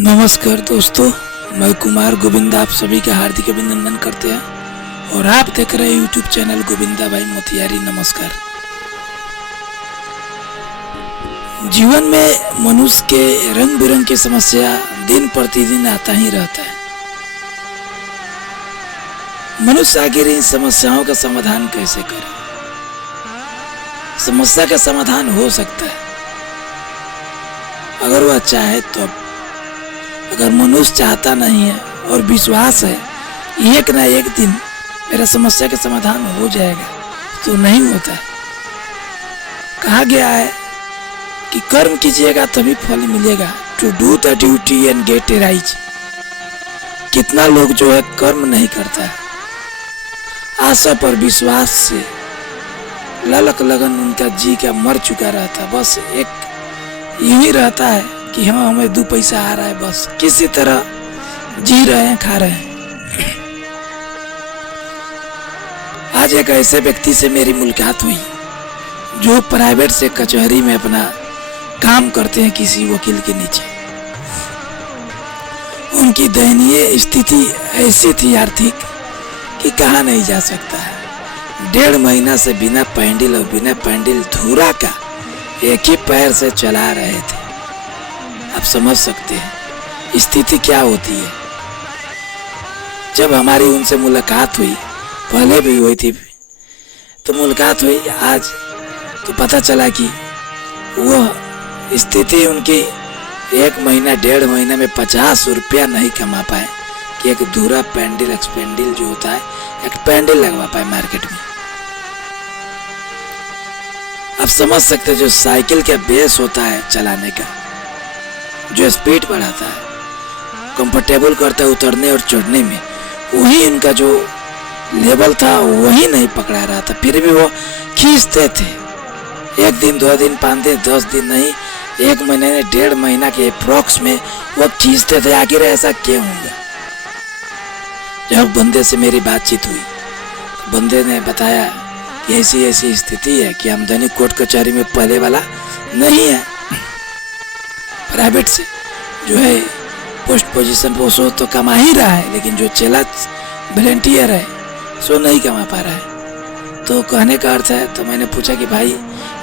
नमस्कार दोस्तों, मैं कुमार गोविंदा आप सभी का हार्दिक अभिनंदन करते हैं और आप देख रहे हैं यूट्यूब चैनल गोविंदा भाई मोतिहारी। नमस्कार। जीवन में मनुष्य के रंग बिरंग की समस्या दिन प्रतिदिन आता ही रहता है। मनुष्य आखिर इन समस्याओं का समाधान कैसे करे? समस्या का समाधान हो सकता है अगर वह चाहे तो। अगर मनुष्य चाहता नहीं है और विश्वास है एक ना एक दिन मेरा समस्या का समाधान हो जाएगा, तो नहीं होता है। कहा गया है कि कर्म कीजिएगा तभी फल मिलेगा। To do the duty and get a rise. कितना लोग जो है कर्म नहीं करता है, आशा पर विश्वास से ललक लगन उनका जी का मर चुका रहता है। बस एक यही रहता है कि हाँ हमें 2 पैसा आ रहा है, बस किसी तरह जी रहे हैं, खा रहे हैं। आज एक ऐसे व्यक्ति से मेरी मुलाकात हुई जो प्राइवेट से कचहरी में अपना काम करते हैं किसी वकील के नीचे। उनकी दयनीय स्थिति ऐसी थी आर्थिक कि कहा नहीं जा सकता है। 1.5 महीना से बिना पैंडल और बिना पैंडल धूरा का एक ही पैर से चला रहे थे। आप समझ सकते हैं स्थिति क्या होती है। जब हमारी उनसे मुलाकात हुई, पहले भी हुई थी, तो मुलाकात हुई आज, तो पता चला कि वह स्थिति उनकी 1 महीना 1.5 महीना में 50 रुपया नहीं कमा पाए कि एक दूरा पैंडल एक्सपेंडल जो होता है, एक पैंडल लगवा पाए मार्केट में। आप समझ सकते हैं जो साइकिल का बेस होता है चलाने का, जो स्पीड बढ़ाता है, कंफर्टेबल करता है उतरने और चढ़ने में, वही इनका जो लेवल था वही नहीं पकड़ा रहा था। फिर भी वो खींचते थे। 1 दिन 2 दिन 5 दिन 10 दिन नहीं, 1 महीने 1.5 महीना के अप्रोक्स में वो खींचते थे। आखिर ऐसा क्यों हुआ? जब बंदे से मेरी बातचीत हुई, बंदे ने बताया कि ऐसी ऐसी स्थिति है कि आमदनी कोर्ट कचहरी में पहले वाला नहीं है। प्राइवेट से जो है पोस्ट पोजीशन पर सो तो कमा ही रहा है, लेकिन जो चेला वॉलंटियर है सो नहीं कमा पा रहा है। तो कहने का अर्थ है, तो मैंने पूछा कि भाई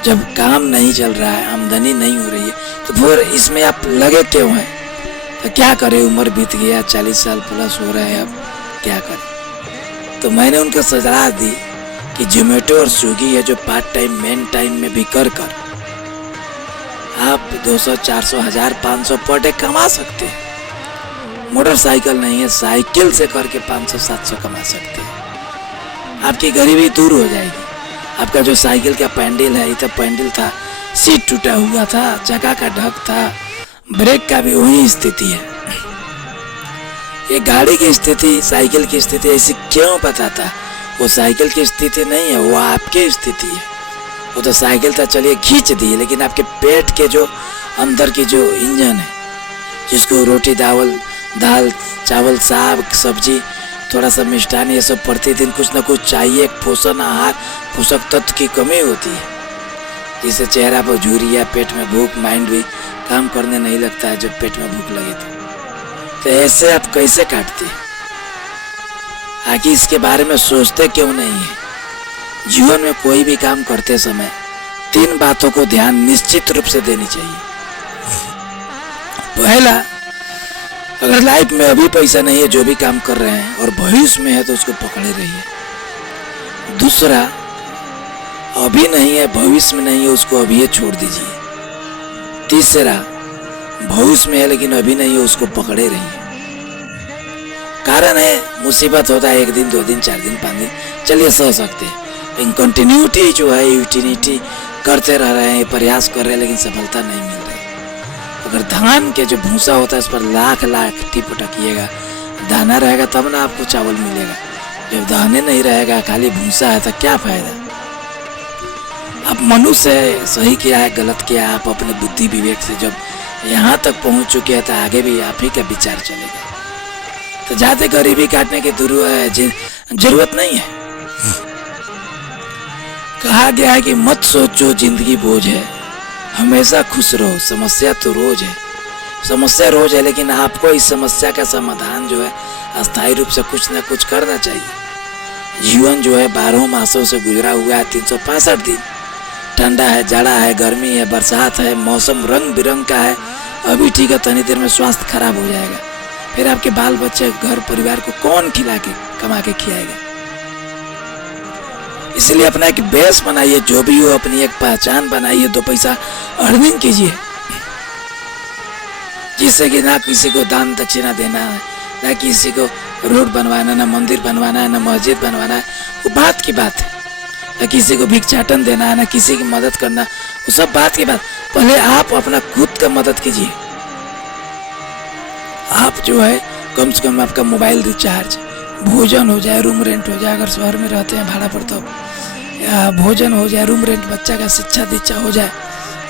जब काम नहीं चल रहा है, आमदनी नहीं हो रही है, तो फिर इसमें आप लगे क्यों हैं? तो क्या करें, उम्र बीत गया, 40 साल प्लस हो रहा है, अब क्या करें? तो मैंने उनको सलाह दी कि जोमेटो और स्विगी है जो पार्ट टाइम मेन टाइम में भी कर आप 200 400 1000 500 पर डे कमा सकते हैं। मोटरसाइकिल नहीं है, साइकिल से करके 500 700 कमा सकते हैं। आपकी गरीबी दूर हो जाएगी। आपका जो साइकिल का पैंडल है, इतना पैंडल था, सीट टूटा हुआ था, चक्का का ढक था, ब्रेक का भी वही स्थिति है। ये गाड़ी की स्थिति, साइकिल की स्थिति ऐसी क्यों बताता? वो साइकिल की स्थिति नहीं है, वो आपकी स्थिति है। वो तो साइकिल तो चलिए खींच दी, लेकिन आपके पेट के जो अंदर की जो इंजन है, जिसको रोटी दाल चावल साग सब्जी थोड़ा सा मिष्ठान ये सब प्रतिदिन कुछ ना कुछ चाहिए। पोषण आहार पोषक तत्व की कमी होती है, जिससे चेहरा पर झुर्रियाँ, पेट में भूख, माइंड भी काम करने नहीं लगता है जब पेट में भूख लगे तो ऐसे आप कैसे काटते हैं? आखिर इसके बारे में सोचते क्यों नहीं है? जीवन में कोई भी काम करते समय 3 बातों को ध्यान निश्चित रूप से देनी चाहिए। पहला, अगर लाइफ में अभी पैसा नहीं है जो भी काम कर रहे हैं और भविष्य में है तो उसको पकड़े रहिए। दूसरा, अभी नहीं है भविष्य में नहीं है उसको अभी छोड़ दीजिए। तीसरा, भविष्य में है लेकिन अभी नहीं है उसको पकड़े रहिए। कारण है मुसीबत होता है 1 दिन 2 दिन 4 दिन 5 दिन, चलिए सह सकते हैं, लेकिन कंटिन्यूटी जो है यूटिलिटी करते रह रहे हैं, प्रयास कर रहे हैं, लेकिन सफलता नहीं मिल रही। अगर धान के जो भूसा होता है उस पर लाख टिप पटकिएगा, दाना रहेगा तब ना आपको चावल मिलेगा। जब दाने नहीं रहेगा, खाली भूसा है, तो क्या फायदा? आप मनुष्य है, सही किया है गलत किया है, आप अपने बुद्धि विवेक से जब यहाँ तक पहुँच चुके हैं तो आगे भी आप ही का विचार चलेगा। तो ज्यादा गरीबी काटने की जरूरत नहीं है। कहा गया है कि मत सोचो जिंदगी बोझ है, हमेशा खुश रहो, समस्या तो रोज है, समस्या रोज है, लेकिन आपको इस समस्या का समाधान जो है अस्थायी रूप से कुछ ना कुछ करना चाहिए। जीवन जो है 12 मासों से गुजरा हुआ है, 365 दिन। ठंडा है, जाड़ा है, गर्मी है, बरसात है, मौसम रंग बिरंग का है। अभी ठीक है, तनी देर में स्वास्थ्य खराब हो जाएगा, फिर आपके बाल बच्चे घर परिवार को कौन खिला के कमा के खिलाएगा। इसलिए अपना एक बेस बनाइए, जो भी हो अपनी एक पहचान बनाइए, 2 पैसा अर्निंग कीजिए, जिससे कि ना किसी को दान दक्षिणा देना है, ना किसी को रोड बनवाना, ना मंदिर बनवाना है, ना मस्जिद बनवाना है, वो बात की बात है। ना किसी को भिक्षाटन देना है, ना किसी की मदद करना, वो सब बात की बात। पहले आप अपना खुद का मदद कीजिए। आप जो है कम से कम आपका मोबाइल रिचार्ज, भोजन हो जाए, रूम रेंट हो जाए, अगर शहर में रहते हैं भाड़ा पड़ता हो, या भोजन हो जाए, रूम रेंट, बच्चा का शिक्षा दीक्षा हो जाए,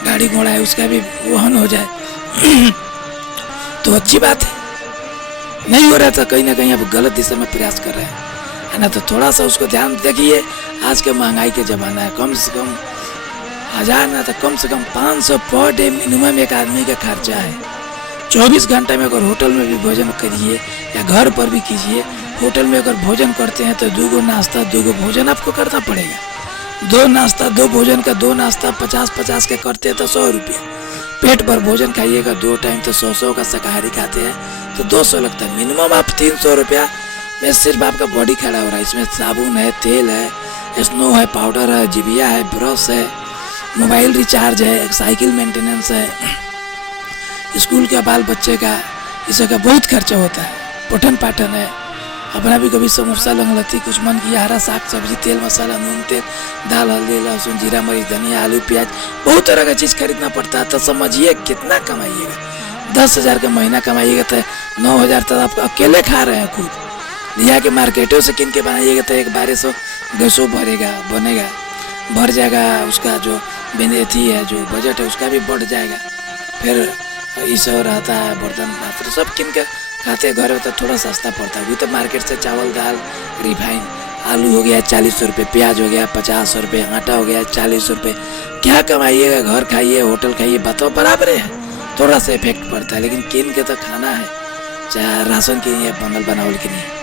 गाड़ी घोड़ा है उसका भी वहन हो जाए तो अच्छी बात है। नहीं हो रहा था, कहीं ना कहीं आप गलत दिशा में प्रयास कर रहे हैं, है ना। तो थोड़ा सा उसको ध्यान देखिए। आज के महंगाई के ज़माना है, कम से कम 1000 ना तो कम से कम 500 पर डे मिनिमम एक आदमी का खर्चा है। 24 घंटे में अगर होटल में भी भोजन करिए या घर पर भी कीजिए, होटल में अगर भोजन करते हैं तो 2 नाश्ता 2 भोजन आपको करना पड़ेगा। 2 नाश्ता 2 भोजन का 2 नाश्ता 50-50 के करते हैं तो 100 रुपया। पेट भर भोजन खाइएगा 2 टाइम तो 100 का शाकाहारी खाते हैं तो 200 लगता है। मिनिमम आप 300 रुपया में सिर्फ आपका बॉडी खड़ा हो रहा है। इसमें साबुन है, तेल है, स्नो है, पाउडर है, जिबिया है, ब्रश है, मोबाइल रिचार्ज है, साइकिल मेंटेनेंस है, स्कूल का बाल बच्चे का, इसका बहुत खर्चा होता है। पठन पाठन है, अपना भी कभी समोसा लंगलती कुछ मन किया, हरा साग सब्जी, तेल मसाला, नून तेल, दाल हल्दी लहसुन जीरा मरीच धनिया आलू प्याज, बहुत तरह का चीज़ खरीदना पड़ता है। तो समझिए कितना कमाइएगा। 10,000 का महीना कमाइएगा तो 9,000 तक आप अकेले खा रहे हैं खुद। लिया के मार्केटों से किन के बनाइएगा तो 1200 गैसों भरेगा, बनेगा, भर जाएगा। उसका जो बेनेथी है, जो बजट है उसका भी बढ़ जाएगा। फिर ये सब रहता है, बर्तन बाथरूम सब किन के खाते घर में तो थोड़ा सस्ता पड़ता है। अभी तो मार्केट से चावल दाल रिफाइन आलू हो गया 40 रुपये, प्याज हो गया 50 रुपये, आटा हो गया 40 रुपये। क्या कमाइएगा, घर खाइए, होटल खाइए, बताओ बराबर है। थोड़ा सा इफेक्ट पड़ता है, लेकिन किन के तो खाना है, चाहे राशन के लिए बनल बनावल के लिए।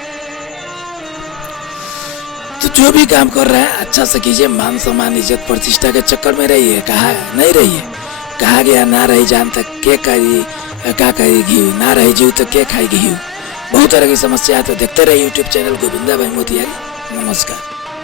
तो जो भी काम कर रहे हैं अच्छा से कीजिए। मान सम्मान इज्जत प्रतिष्ठा के चक्कर में रहिए, कहा नहीं रहिए। कहा गया ना रही जान तक के करी का करी घी, ना रही जीव तो के खाई घी। बहुत तरह की समस्या है। तो देखते रहिए यूट्यूब चैनल गोविंदा भाई मोतिहारी। नमस्कार।